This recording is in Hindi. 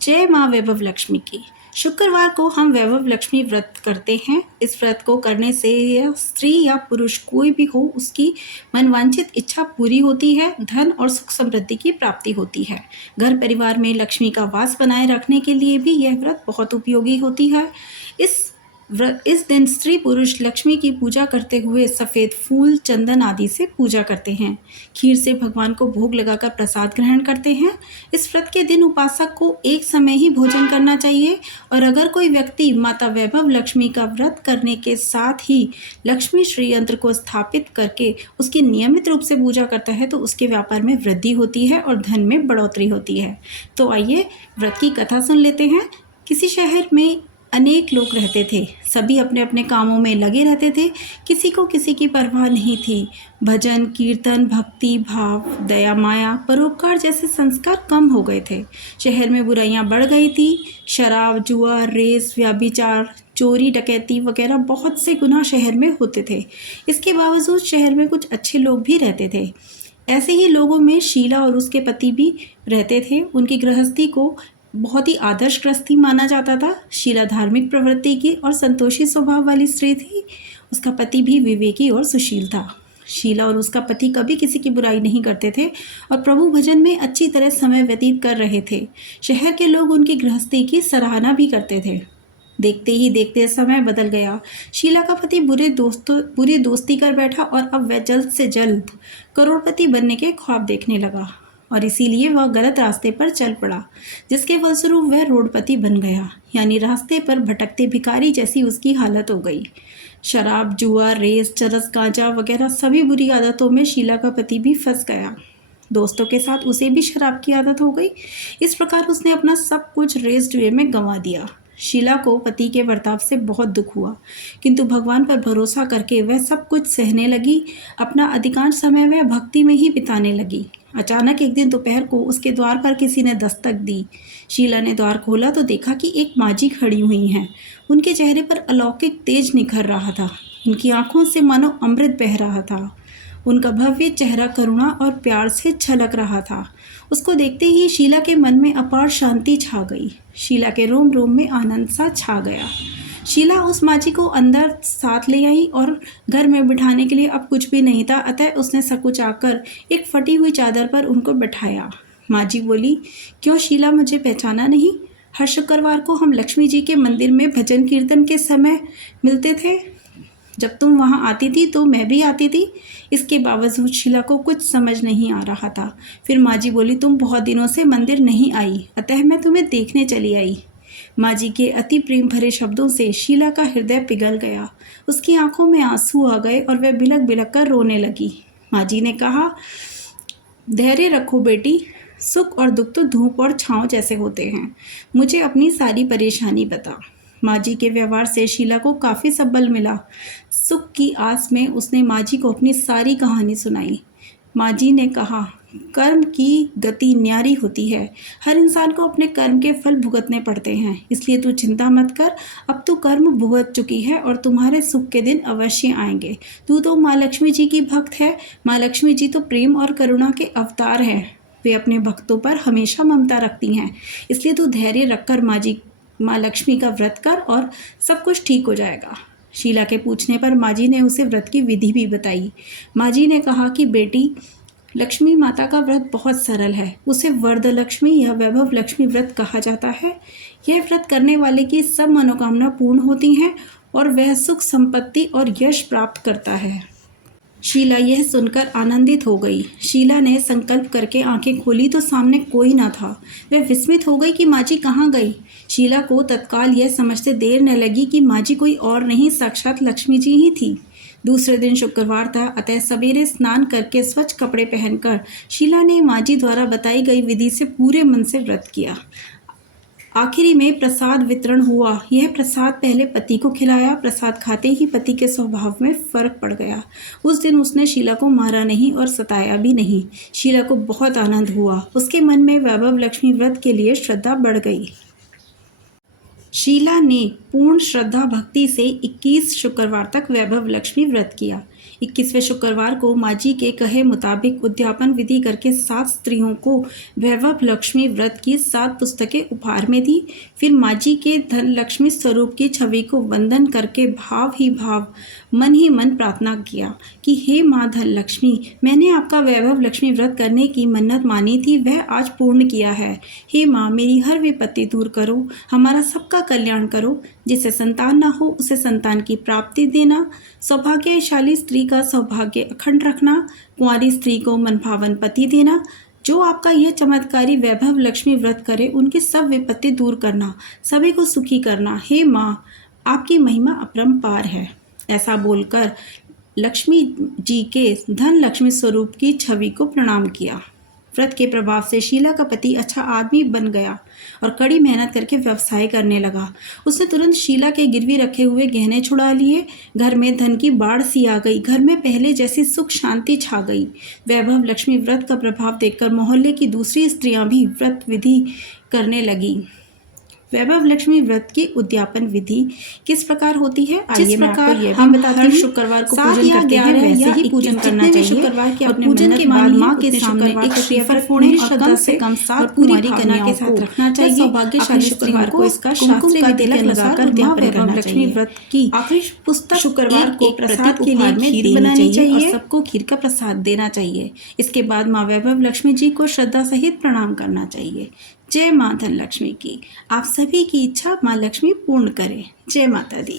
जय माँ वैभव लक्ष्मी की। शुक्रवार को हम वैभव लक्ष्मी व्रत करते हैं। इस व्रत को करने से या स्त्री या पुरुष कोई भी हो, उसकी मनवांछित इच्छा पूरी होती है, धन और सुख समृद्धि की प्राप्ति होती है। घर परिवार में लक्ष्मी का वास बनाए रखने के लिए भी यह व्रत बहुत उपयोगी होती है। इस दिन स्त्री पुरुष लक्ष्मी की पूजा करते हुए सफ़ेद फूल, चंदन आदि से पूजा करते हैं। खीर से भगवान को भोग लगाकर प्रसाद ग्रहण करते हैं। इस व्रत के दिन उपासक को एक समय ही भोजन करना चाहिए और अगर कोई व्यक्ति माता वैभव लक्ष्मी का व्रत करने के साथ ही लक्ष्मी श्री यंत्र को स्थापित करके उसकी नियमित रूप से पूजा करता है तो उसके व्यापार में वृद्धि होती है और धन में बढ़ोतरी होती है। तो आइए व्रत की कथा सुन लेते हैं। किसी शहर में अनेक लोग रहते थे। सभी अपने अपने कामों में लगे रहते थे। किसी को किसी की परवाह नहीं थी। भजन, कीर्तन, भक्ति भाव, दया, माया, परोपकार जैसे संस्कार कम हो गए थे। शहर में बुराइयां बढ़ गई थी। शराब, जुआ, रेस, व्यभिचार, चोरी, डकैती वगैरह बहुत से गुनाह शहर में होते थे। इसके बावजूद शहर में कुछ अच्छे लोग भी रहते थे। ऐसे ही लोगों में शीला और उसके पति भी रहते थे। उनकी गृहस्थी को बहुत ही आदर्श गृहस्थी माना जाता था। शीला धार्मिक प्रवृत्ति की और संतोषी स्वभाव वाली स्त्री थी। उसका पति भी विवेकी और सुशील था। शीला और उसका पति कभी किसी की बुराई नहीं करते थे और प्रभु भजन में अच्छी तरह समय व्यतीत कर रहे थे। शहर के लोग उनकी गृहस्थी की सराहना भी करते थे। देखते ही देखते समय बदल गया। शीला का पति बुरी दोस्ती कर बैठा और अब वह जल्द से जल्द करोड़पति बनने के ख्वाब देखने लगा और इसीलिए वह गलत रास्ते पर चल पड़ा, जिसके फलस्वरूप वह रोडपति बन गया, यानी रास्ते पर भटकते भिखारी जैसी उसकी हालत हो गई। शराब, जुआ, रेस, चरस, गांजा वगैरह सभी बुरी आदतों में शीला का पति भी फंस गया। दोस्तों के साथ उसे भी शराब की आदत हो गई। इस प्रकार उसने अपना सब कुछ रेस जुए में गंवा दिया। शीला को पति के बर्ताव से बहुत दुख हुआ, किंतु भगवान पर भरोसा करके वह सब कुछ सहने लगी। अपना अधिकांश समय वह भक्ति में ही बिताने लगी। अचानक एक दिन दोपहर को उसके द्वार पर किसी ने दस्तक दी। शीला ने द्वार खोला तो देखा कि एक माजी खड़ी हुई हैं। उनके चेहरे पर अलौकिक तेज निखर रहा था। उनकी आंखों से मानो अमृत बह रहा था। उनका भव्य चेहरा करुणा और प्यार से छलक रहा था। उसको देखते ही शीला के मन में अपार शांति छा गई। शीला के रोम रोम में आनंद सा छा गया। शीला उस माजी को अंदर साथ ले आई और घर में बिठाने के लिए अब कुछ भी नहीं था, अतः उसने सकुचाकर एक फटी हुई चादर पर उनको बैठाया। माजी बोली, क्यों शीला, मुझे पहचाना नहीं? हर शुक्रवार को हम लक्ष्मी जी के मंदिर में भजन कीर्तन के समय मिलते थे। जब तुम वहाँ आती थी तो मैं भी आती थी। इसके बावजूद शीला को कुछ समझ नहीं आ रहा था। फिर माजी बोली, तुम बहुत दिनों से मंदिर नहीं आई, अतः मैं तुम्हें देखने चली आई। माजी के अति प्रेम भरे शब्दों से शीला का हृदय पिघल गया। उसकी आंखों में आंसू आ गए और वह बिलक बिलक कर रोने लगी। माजी ने कहा, धैर्य रखो बेटी, सुख और दुख तो धूप और छांव जैसे होते हैं। मुझे अपनी सारी परेशानी बता। माजी के व्यवहार से शीला को काफ़ी सबल मिला। सुख की आस में उसने माजी को अपनी सारी कहानी सुनाई। माजी ने कहा, कर्म की गति न्यारी होती है। हर इंसान को अपने कर्म के फल भुगतने पड़ते हैं, इसलिए तू चिंता मत कर। अब तू कर्म भुगत चुकी है और तुम्हारे सुख के दिन अवश्य आएंगे। तू तो माँ लक्ष्मी जी की भक्त है। माँ लक्ष्मी जी तो प्रेम और करुणा के अवतार हैं। वे अपने भक्तों पर हमेशा ममता रखती हैं। इसलिए तू धैर्य रखकर माँ लक्ष्मी का व्रत कर और सब कुछ ठीक हो जाएगा। शीला के पूछने पर माजी ने उसे व्रत की विधि भी बताई। माजी ने कहा कि बेटी, लक्ष्मी माता का व्रत बहुत सरल है। उसे वरद लक्ष्मी या वैभव लक्ष्मी व्रत कहा जाता है। यह व्रत करने वाले की सब मनोकामना पूर्ण होती हैं और वह सुख, संपत्ति और यश प्राप्त करता है। शीला यह सुनकर आनंदित हो गई। शीला ने संकल्प करके आंखें खोली तो सामने कोई न था। वह विस्मित हो गई कि माजी कहाँ गई। शीला को तत्काल यह समझते देर न लगी कि माजी कोई और नहीं, साक्षात लक्ष्मी जी ही थी। दूसरे दिन शुक्रवार था, अतः सवेरे स्नान करके स्वच्छ कपड़े पहनकर शीला ने माजी द्वारा बताई गई विधि से पूरे मन से व्रत किया। आखिरी में प्रसाद वितरण हुआ। यह प्रसाद पहले पति को खिलाया। प्रसाद खाते ही पति के स्वभाव में फर्क पड़ गया। उस दिन उसने शीला को मारा नहीं और सताया भी नहीं। शीला को बहुत आनंद हुआ। उसके मन में वैभव लक्ष्मी व्रत के लिए श्रद्धा बढ़ गई। शीला ने पूर्ण श्रद्धा भक्ति से 21 शुक्रवार तक वैभव लक्ष्मी व्रत किया। 21वें शुक्रवार को माँ जी के कहे मुताबिक उद्यापन विधि करके 7 स्त्रियों को वैभव लक्ष्मी व्रत की 7 पुस्तकें उपहार में दी। फिर माँ जी के धन लक्ष्मी स्वरूप की छवि को वंदन करके भाव ही भाव, मन ही मन प्रार्थना किया कि हे माँ धन लक्ष्मी, मैंने आपका वैभव लक्ष्मी व्रत करने की मन्नत मानी थी, वह आज पूर्ण किया है। हे माँ, मेरी हर विपत्ति दूर करो, हमारा सबका कल्याण करो। जिसे संतान न हो उसे संतान की प्राप्ति देना, सौभाग्यशाली स्त्री का सौभाग्य अखंड रखना, कुंवारी स्त्री को मनभावन पति देना। जो आपका यह चमत्कारी वैभव लक्ष्मी व्रत करे उनकी सब विपत्ति दूर करना, सभी को सुखी करना। हे माँ, आपकी महिमा अपरंपार है। ऐसा बोलकर लक्ष्मी जी के धन लक्ष्मी स्वरूप की छवि को प्रणाम किया। व्रत के प्रभाव से शीला का पति अच्छा आदमी बन गया और कड़ी मेहनत करके व्यवसाय करने लगा। उसने तुरंत शीला के गिरवी रखे हुए गहने छुड़ा लिए। घर में धन की बाढ़ सी आ गई। घर में पहले जैसी सुख शांति छा गई। वैभव लक्ष्मी व्रत का प्रभाव देखकर मोहल्ले की दूसरी स्त्रियां भी व्रत विधि करने लगी। वैभव लक्ष्मी व्रत की उद्यापन विधि किस प्रकार होती है? आइए मैं आपको ये भी बताती हूँ। शुक्रवार को पूजन करते हैं, वैसे ही पूजन करना चाहिए। शुक्रवार के अपने पूजन के बाद माँ के सामने एक श्रीफल पूर्ण श्रद्धा से कम 7 कुमारी कन्या के साथ रखना चाहिए। सौभाग्यशाली शुक्रवार को इसका शास्त्रीय विधि के अनुसार वैभव लक्ष्मी व्रत की आखिरी पुस्तक शुक्रवार को प्रसाद के लिए खीर बनानी चाहिए और सबको खीर का प्रसाद देना चाहिए। इसके बाद माँ वैभव लक्ष्मी जी को श्रद्धा सहित प्रणाम करना चाहिए। जय माँ धन लक्ष्मी की। आप सभी की इच्छा माँ लक्ष्मी पूर्ण करे। जय माता दी।